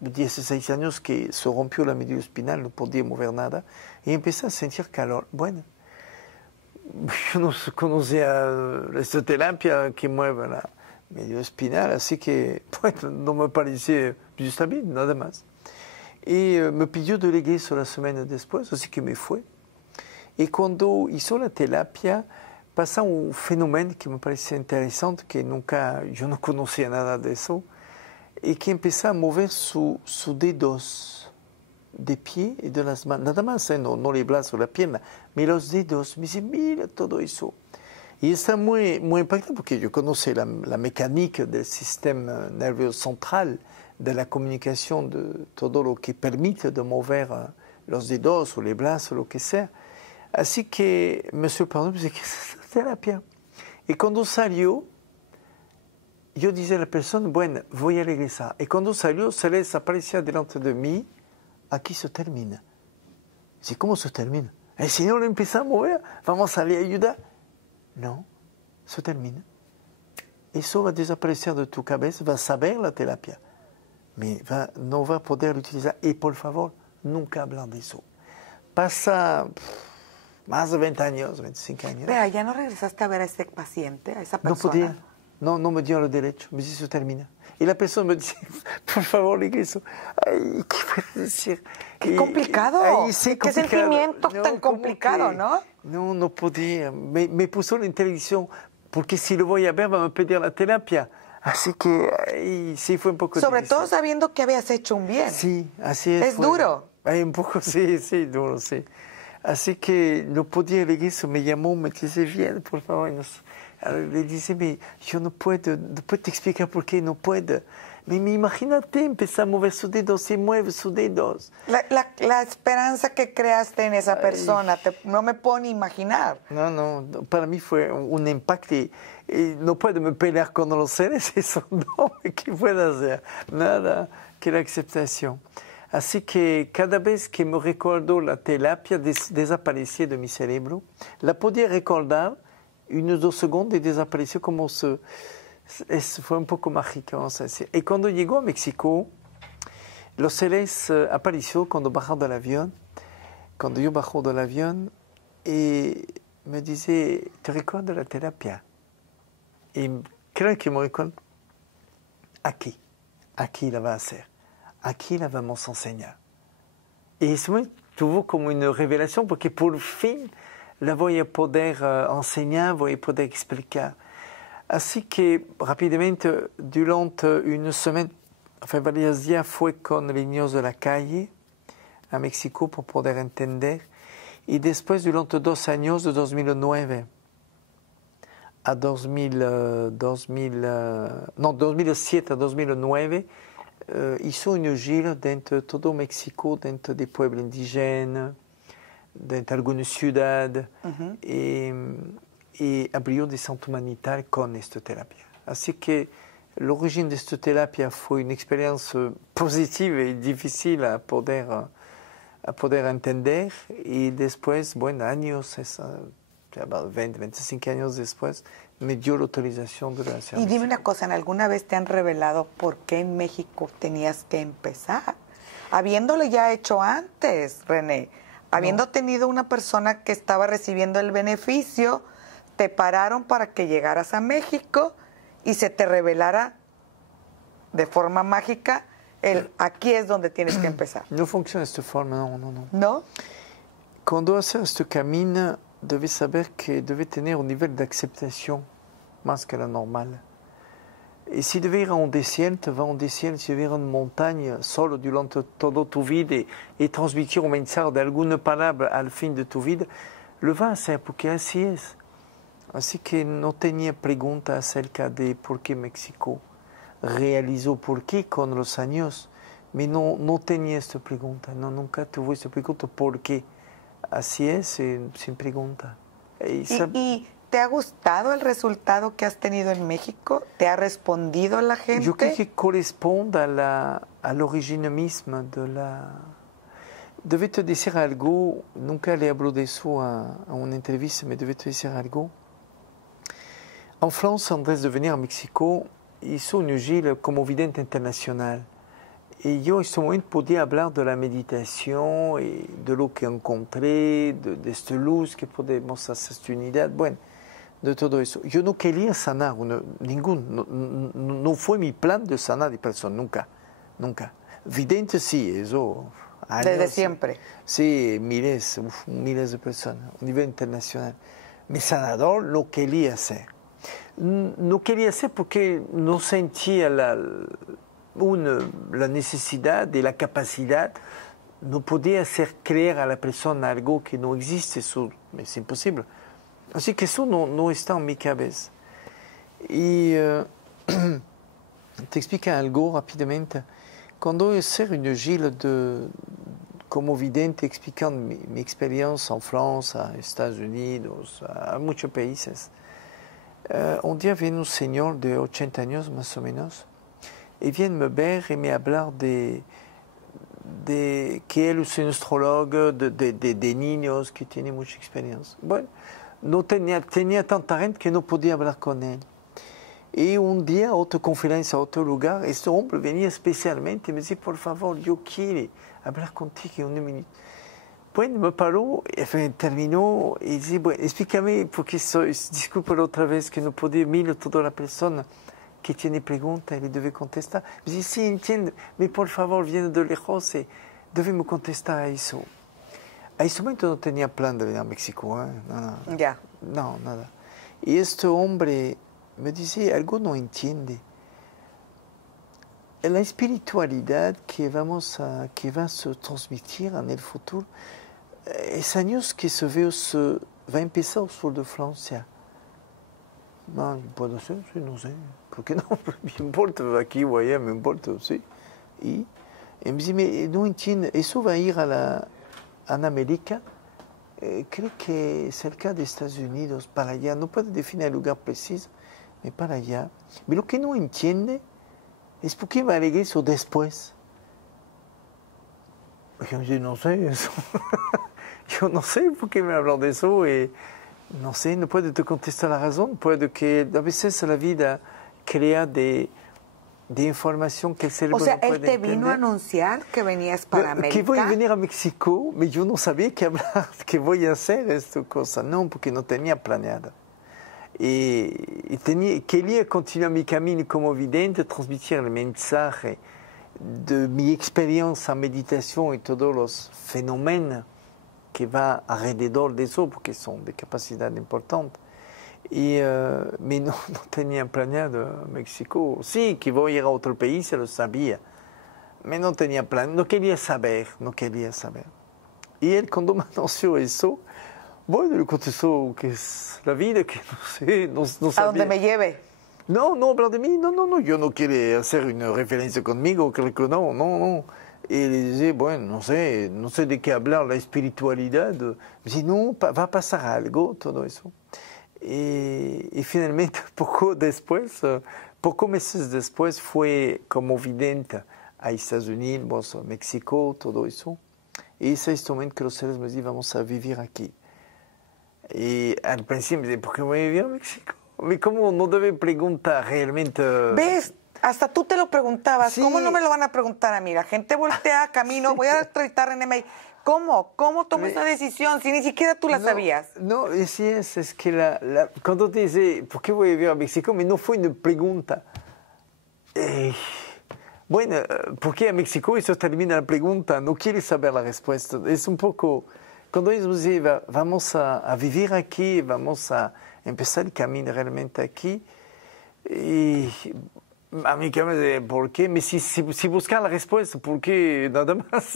16 años que se rompió la médula espinal, no podía mover nada, y empezó a sentir calor. Bueno, yo no conocía esta terapia que mueve la médula espinal, así que bueno, no me parecía, yo está bien, nada más. Y me pidió de regreso la semana después, así que me fue. Y cuando hizo la terapia, pasa un fenómeno que me parece interesante, que nunca, yo no conocía nada de eso, y que empezó a mover sus dedos de pie y de las manos, nada más, no los brazos o la pierna, pero los dedos. Me dice, mira todo eso. Y está muy, muy impactante porque yo conocía la mecánica del sistema nervioso central, de la comunicación, de todo lo que permite de mover los dedos o los brazos, lo que sea. Así que me sorprendió, me dije, ¿qué es esta terapia? Y cuando salió, yo dije a la persona, bueno, voy a regresar. Y cuando salió, se les aparecía delante de mí, aquí se termina. Dice, ¿cómo se termina? El Señor empieza a mover, vamos a salir a ayudar. No, se termina. Eso va a desaparecer de tu cabeza, va a saber la terapia, pero no va a poder utilizar. Y por favor, nunca hablar de eso. Pasa más de 20 años, 25 años. Pero ya no regresaste a ver a ese paciente, a esa persona. No podía, no me dio el derecho, me dice, eso termina. Y la persona me dice, por favor, regreso. Ay, ¿qué puedes decir? Qué complicado. Ay, sí, Qué complicado. sentimiento No, tan complicado, ¿no? No podía. Me puso en televisión, porque si lo voy a ver, va a pedir la terapia. Así que ay, sí, fue un poco Sobre difícil. todo sabiendo que habías hecho un bien. Sí, así es. Es duro. Ay, un poco, sí, duro, sí. Así que no podía elegir eso. Me llamó, me dice, bien, por favor. Le dice, yo no puedo te explicar por qué no puedo. Imagínate, empezar a mover sus dedos, se mueve sus dedos. La esperanza que creaste en esa persona, no me puedo ni imaginar. No, para mí fue un impacto. Y no puedo me pelear con los seres, eso no, ¿qué puedo hacer? Nada que la aceptación. Así que cada vez que me recuerdo la terapia desaparecía de mi cerebro, la podía recordar unos 2 segundos y desapareció como fue un poco mágico, vamos a decir. Y cuando llegó a México, los seres apareció cuando bajó del avión. Cuando yo bajo del avión, y me dice, ¿te recuerdas la terapia? Y creo que me recuerdo. Aquí la va a hacer. Aquí la vamos a enseñar. Y eso tuvo como una revelación, porque por fin la voy a poder enseñar, voy a poder explicar. Así que rápidamente, durante una semana, varios días, fue con los niños de la calle a México para poder entender. Y después, durante 2 años, de 2009 a 2007 a 2009 hizo una gira dentro de todo México, dentro de pueblos indígenas, dentro de algunas ciudades, y abrió de centro humanitario con esta terapia. Así que el origen de esta terapia fue una experiencia positiva y difícil a poder entender, y después, bueno, años, 20, 25 años después, me dio la autorización de la Y dime una cosa, ¿alguna vez te han revelado por qué en México tenías que empezar? Habiéndolo ya hecho antes, René, habiendo tenido una persona que estaba recibiendo el beneficio, te pararon para que llegaras a México y se te revelara de forma mágica aquí es donde tienes que empezar. No funciona de esta forma, no. ¿No? Cuando haces este camino, debes saber que debes tener un nivel de aceptación más que lo normal. Y si debes ir a un desierto, va a un desierto. Si debes ir a una montaña solo durante toda tu vida y transmitir un mensaje de alguna palabra al fin de tu vida, lo vas a hacer porque así es. Así que no tenía preguntas acerca de por qué México realizó por qué con los años. No tenía esta pregunta, nunca tuve esta pregunta por qué. Así es, sin pregunta. ¿Y te ha gustado el resultado que has tenido en México? ¿Te ha respondido la gente? Yo creo que corresponde al origen mismo de la... Debe te decir algo, nunca le hablo de eso a una entrevista, me debe te decir algo. En Francia, antes de venir a México, hizo una gira como vidente internacional. Y yo en este momento podía hablar de la meditación y de lo que encontré, de esta luz que podemos hacer, esta unidad, bueno, de todo eso. Yo no quería sanar, no fue mi plan de sanar de personas, nunca. Vidente sí, eso. Años, desde siempre. Sí, miles de personas, a nivel internacional. Mi sanador lo quería hacer. No quería hacer porque no sentía la necesidad y la capacidad. No podía hacer creer a la persona algo que no existe, eso es imposible. Así que eso no está en mi cabeza. Y te explico algo rápidamente. Cuando hice una gira como vidente explicando mi experiencia en Francia, en Estados Unidos, a muchos países, un día viene un señor de 80 años más o menos y viene me ver y me hablar de que él es un astrólogo de niños que tiene mucha experiencia. Bueno, no tenía tanta gente que no podía hablar con él. Y un día, otra conferencia, a otro lugar, este hombre venía especialmente y me decía, por favor, yo quiero hablar contigo un minuto. Bueno, me paró, terminó y dice, bueno, explícame, porque disculpa otra vez que no podía mirar toda la persona que tiene preguntas y le debe contestar. Me dice, sí, entiendo, pero por favor, viene de lejos y debemos contestar a eso. A ese momento no tenía plan de venir a México, ¿eh? Ya. No, nada. Y este hombre me dice, algo no entiende. La espiritualidad que va a se transmitir en el futuro, es años que va a empezar al sur de Francia. No, puede ser, sí, no sé. ¿Por qué no? Me importa aquí o allá, me importa, sí. Y me dice, no entiende, eso va a ir a América, creo que cerca de Estados Unidos, para allá, no puede definir el lugar preciso, pero para allá. Pero lo que no entiende es por qué va a regresar después. Yo no sé eso. Yo no sé por qué me hablan de eso y no sé, no puedo te contestar la razón. Puede que a veces la vida crea de información que el cerebro no puede entender. O sea, él te vino a anunciar que venías para América. Que voy a venir a México, pero yo no sabía que voy a hacer esta cosa. No, porque no tenía planeado. Y quería continuar mi camino como vidente, transmitir el mensaje de mi experiencia en meditación y todos los fenómenos que va alrededor de eso, porque son de capacidad importante. Pero no tenía planeado México. Sí, que voy a ir a otro país, lo sabía. Pero no tenía plan, no quería saber. Y él, cuando me anunció eso, Bueno, le contestó que es la vida, que no sé, no A sabía. donde me lleve. No, no hablar de mí, no, yo no quiero hacer una referencia conmigo, creo que no. Y le dije, bueno, no sé de qué hablar, la espiritualidad. Me dice, no, va a pasar algo, todo eso. Y finalmente, pocos meses después, fue como vidente a Estados Unidos, a México, todo eso. Y ese es el momento que los seres me dicen, vamos a vivir aquí. Y al principio me dije, ¿por qué voy a vivir a México? ¿Cómo no debe preguntar realmente? ¿Ves? Hasta tú te lo preguntabas. Sí. ¿Cómo no me lo van a preguntar a mí? La gente voltea, camino, voy a entrevistar a René May. ¿Cómo? ¿Cómo tomó esa decisión si ni siquiera tú la sabías? No, sí es que cuando te dice, ¿por qué voy a vivir a México? Me no fue una pregunta. Bueno, ¿por qué a México? Eso termina la pregunta, no quieres saber la respuesta. Es un poco, cuando ellos dicen, vamos a vivir aquí, vamos a empezar el camino realmente aquí, y a mí que me dice, ¿por qué? Si buscar la respuesta, ¿por qué nada más?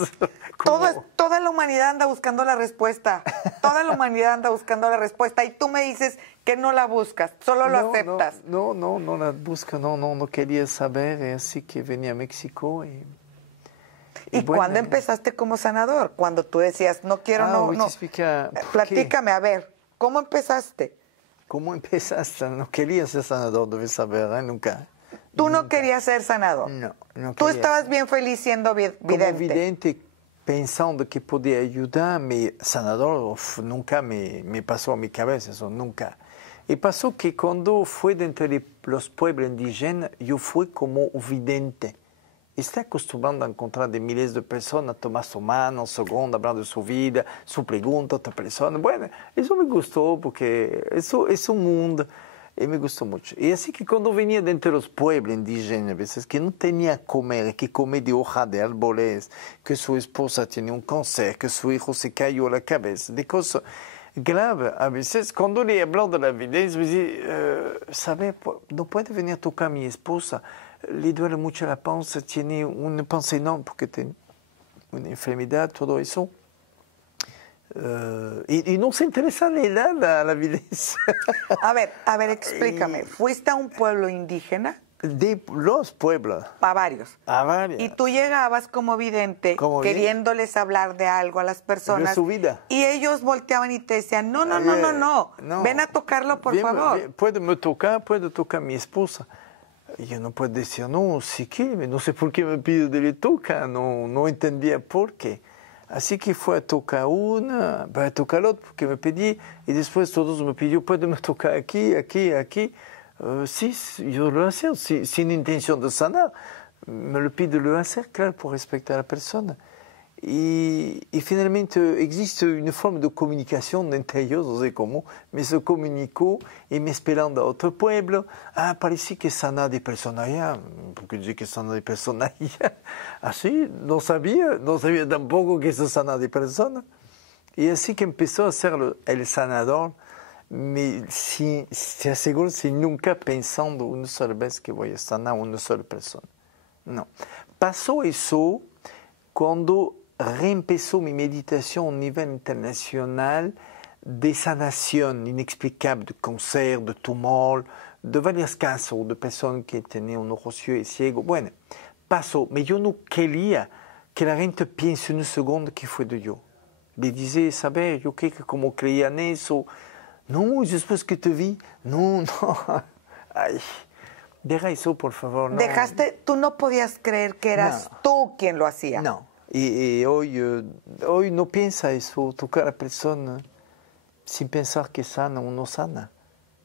Toda la humanidad anda buscando la respuesta. Toda la humanidad anda buscando la respuesta. Y tú me dices que no la buscas, solo lo aceptas. No la busco, no quería saber, así que venía a México. ¿Y bueno, cuándo empezaste como sanador? Cuando tú decías, no quiero, no. Platícame, a ver, ¿cómo empezaste? ¿Cómo empezaste? No quería ser sanador, debes saber, nunca. ¿Tú no querías ser sanador? No quería. Tú estabas bien feliz siendo vidente. Como vidente, pensando que podía ayudarme, sanador, nunca me pasó a mi cabeza, eso nunca. Y pasó que cuando fui dentro de los pueblos indígenas, yo fui como vidente. Está acostumbrado a encontrar de miles de personas, tomar su mano, un segundo, hablar de su vida, su pregunta a otra persona. Bueno, eso me gustó porque eso es un mundo y me gustó mucho. Y así que cuando venía dentro de los pueblos indígenas, a veces que no tenía que comer de hoja de árboles, que su esposa tenía un cáncer, que su hijo se cayó a la cabeza, de cosas graves. A veces cuando le hablaba de la vida, me decía, ¿sabe? No puede venir a tocar a mi esposa. Le duele mucho la panza, tiene una panza enorme porque tiene una enfermedad, todo eso. Y no se interesa ni nada a la evidencia. A ver, explícame. ¿Fuiste a un pueblo indígena? De los pueblos. A varios. A varios. Y tú llegabas como vidente, queriéndoles hablar de algo a las personas. De su vida. Y ellos volteaban y te decían, no. Ven a tocarlo, por favor. Puede tocar a mi esposa. Yo no puedo decir, no, sí que, no sé por qué me pide de le tocar, no entendía por qué. Así que fue a tocar una, para tocar la otra, porque me pedí, y después todos me pidieron, ¿puede me tocar aquí? Sí, yo lo hacer, sin intención de sanar. Me lo pide lo hacer, claro, por respetar a la persona. Y finalmente existe una forma de comunicación entre ellos, no sé cómo, me se comunicó y me esperando a otro pueblo. Parecía que sana de persona allá, porque dije que sana de persona allá. Así, no sabía tampoco que se sana de persona. Y así que empezó a ser el sanador, se aseguro, sin nunca pensando una sola vez que voy a sanar a una sola persona. No. Pasó eso cuando reempezó mi meditación a nivel internacional de sanación inexplicable de cáncer, de tumor, de varios casos de personas que tenían un ojo ciego. Bueno, pasó, pero yo no quería que la gente piense un segundo que fue de yo. Le dije, ¿sabes? Yo que como creía en eso. No, después que te vi, no. Ay, deja eso, por favor. No. Tú no podías creer que eras tú quien lo hacía. No. Y hoy no piensa eso, tocar a la persona sin pensar que sana o no sana.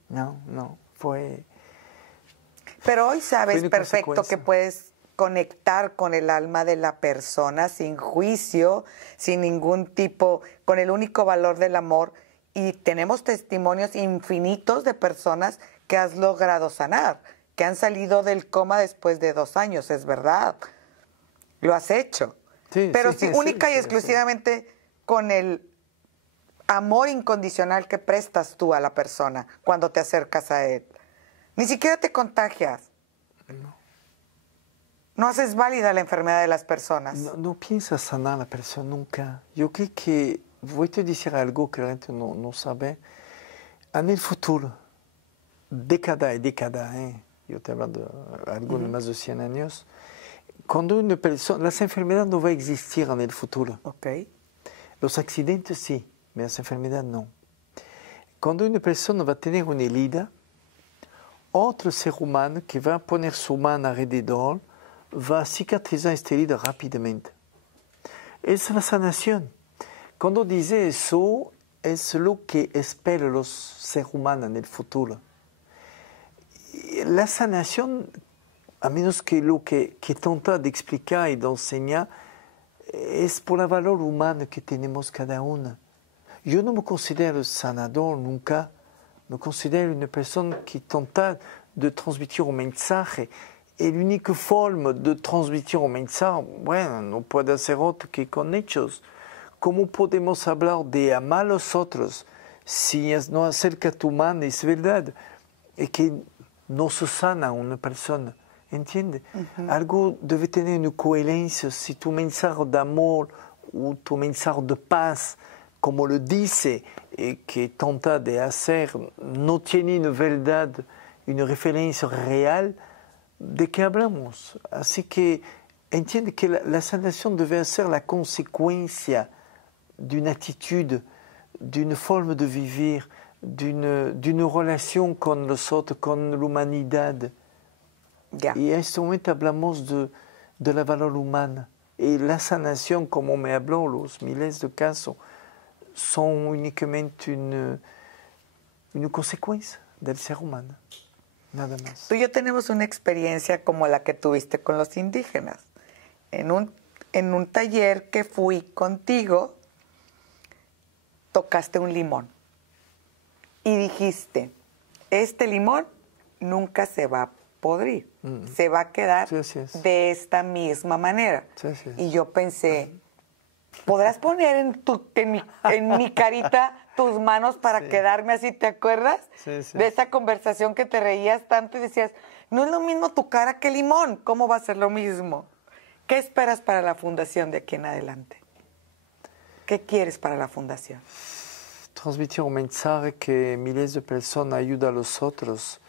No, fue... Pero hoy sabes perfecto que puedes conectar con el alma de la persona sin juicio, sin ningún tipo, con el único valor del amor. Y tenemos testimonios infinitos de personas que has logrado sanar, que han salido del coma después de 2 años, es verdad. Lo has hecho. Sí, pero única y sí. exclusivamente con el amor incondicional que prestas tú a la persona cuando te acercas a él. Ni siquiera te contagias. No haces válida la enfermedad de las personas. No piensas sanar a la persona nunca. Yo creo que voy a decir algo que la gente no sabe. En el futuro, década y década, yo te hablo de algo de más de 100 años, cuando una persona, las enfermedades no van a existir en el futuro. Ok. Los accidentes sí, pero las enfermedades no. Cuando una persona va a tener una herida, otro ser humano que va a poner su mano alrededor va a cicatrizar esta herida rápidamente. Es la sanación. Cuando dice eso, es lo que esperan los seres humanos en el futuro. La sanación, a menos que lo que trata de explicar y de enseñar, es por el valor humano que tenemos cada uno. Yo no me considero sanador nunca, me considero una persona que trata de transmitir un mensaje. Y la única forma de transmitir un mensaje, bueno, no puede ser otro que con hechos. ¿Cómo podemos hablar de amar a los otros si no acerca tu mano? Es verdad, es que no se sana una persona, ¿entiendes? Algo debe tener una coherencia. Si tu mensaje de amor o tu mensaje de paz, como lo dice, que trata de hacer, no tiene una verdad, una referencia real, ¿de qué hablamos? Así que entiende que la sanación debe ser la consecuencia de una actitud, de una forma de vivir, de una relación con los otros, con la humanidad. Ya. Y en este momento hablamos de la valor humana. Y la sanación, como me habló, los miles de casos, son únicamente una consecuencia del ser humano. Nada más. Tú y yo tenemos una experiencia como la que tuviste con los indígenas. En un taller que fui contigo, tocaste un limón y dijiste, este limón nunca se va a podrir, se va a quedar de esta misma manera. Y yo pensé, ¿podrás poner en mi carita tus manos para quedarme así? ¿Te acuerdas? De esa conversación que te reías tanto y decías, no es lo mismo tu cara que el limón, ¿cómo va a ser lo mismo? ¿Qué esperas para la fundación de aquí en adelante? ¿Qué quieres para la fundación? Transmitir un mensaje que miles de personas ayudan a los otros,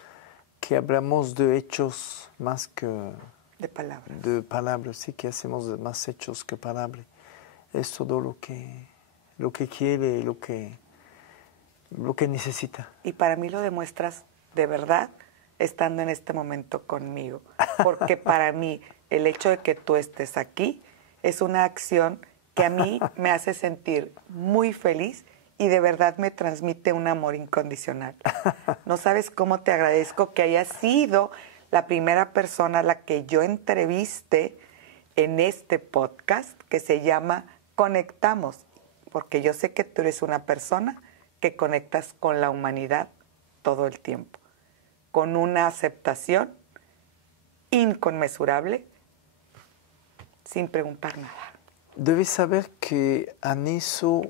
que hablamos de hechos más que de palabras, sí, que hacemos más hechos que palabras. Es todo lo que quiere, lo que necesita. Y para mí lo demuestras de verdad estando en este momento conmigo, porque para mí el hecho de que tú estés aquí es una acción que a mí me hace sentir muy feliz y de verdad me transmite un amor incondicional. No sabes cómo te agradezco que hayas sido la primera persona a la que yo entreviste en este podcast que se llama Conectamos, porque yo sé que tú eres una persona que conectas con la humanidad todo el tiempo, con una aceptación inconmensurable, sin preguntar nada. Debes saber que en eso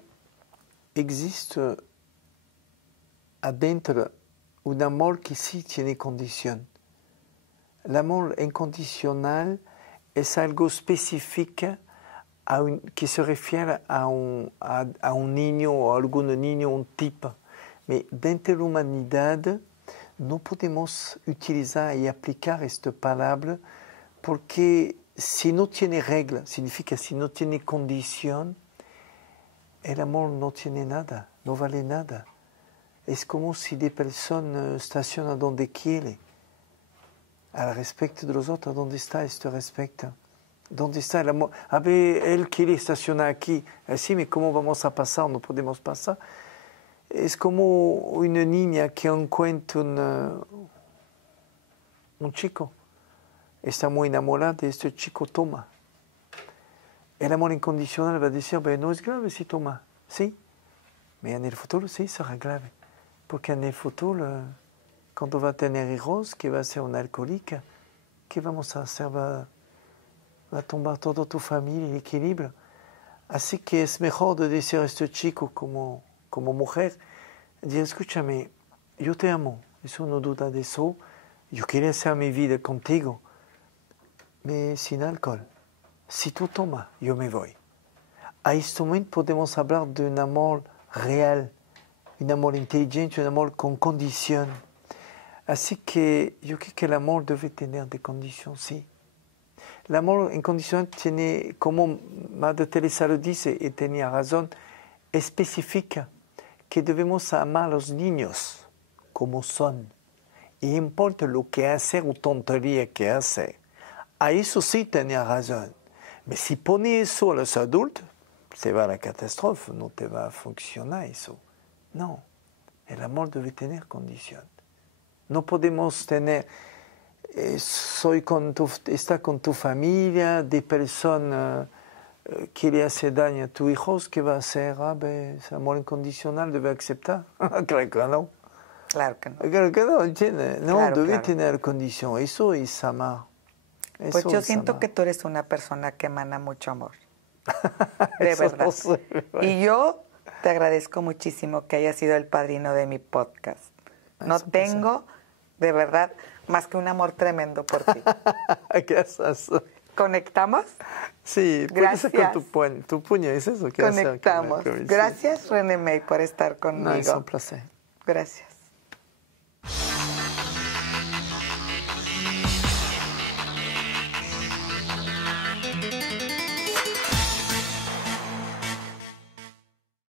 existe adentro un amor que sí tiene condición. El amor incondicional es algo específico que se refiere a un niño o a algún niño, un tipo. Pero dentro de la humanidad no podemos utilizar y aplicar esta palabra porque si no tiene regla, significa si no tiene condición, el amor no tiene nada, no vale nada. Es como si la persona estaciona donde quiere. Al respecto de los otros, ¿dónde está este respeto? ¿Dónde está el amor? A ver, él quiere estacionar aquí. Así, ¿pero cómo vamos a pasar? No podemos pasar. Es como una niña que encuentra un chico. Está muy enamorada de este chico, toma. El amor incondicional va a decir, no es grave si toma. Sí, pero en el futuro sí será grave. Porque en el futuro, cuando va a tener hijos, que va a ser una alcohólica, ¿qué vamos a hacer? Va a tumbar toda tu familia, el equilibrio. Así que es mejor de decir a este chico como mujer, decir, escúchame, yo te amo, eso no duda de eso, yo quiero hacer mi vida contigo, pero sin alcohol. Si tú tomas, yo me voy. a este momento podemos hablar de un amor real, un amor inteligente, un amor con condición. Así que yo creo que el amor debe tener de condición, sí. El amor en condición tiene, como Madre Teresa lo dice, y tenía razón, especifica que debemos amar a los niños como son. Y importa lo que hace o tontería que hace. A eso sí tenía razón. Pero si pone eso a los adultos, se va a la catástrofe, no te va a funcionar eso. No, el amor debe tener condición. No podemos tener, está con tu familia, de personas que le hace daño a tu hijo, ¿qué va a hacer? Ese amor incondicional debe aceptar. Claro que no. Claro que no. Claro que no, ¿entiendes? No, Claro, debe claro. tener condición. Eso es amar. Pues Eso yo es siento amar. que tú eres una persona que emana mucho amor. De Eso verdad. no sé, bueno. Y yo te agradezco muchísimo que hayas sido el padrino de mi podcast. No Es un placer. tengo, de verdad, más que un amor tremendo por ti. Gracias. ¿Conectamos? Sí, puede ser con Gracias. tu puño, es eso que hacer. Conectamos. Gracias, René May, por estar No, es un conmigo. placer. Gracias.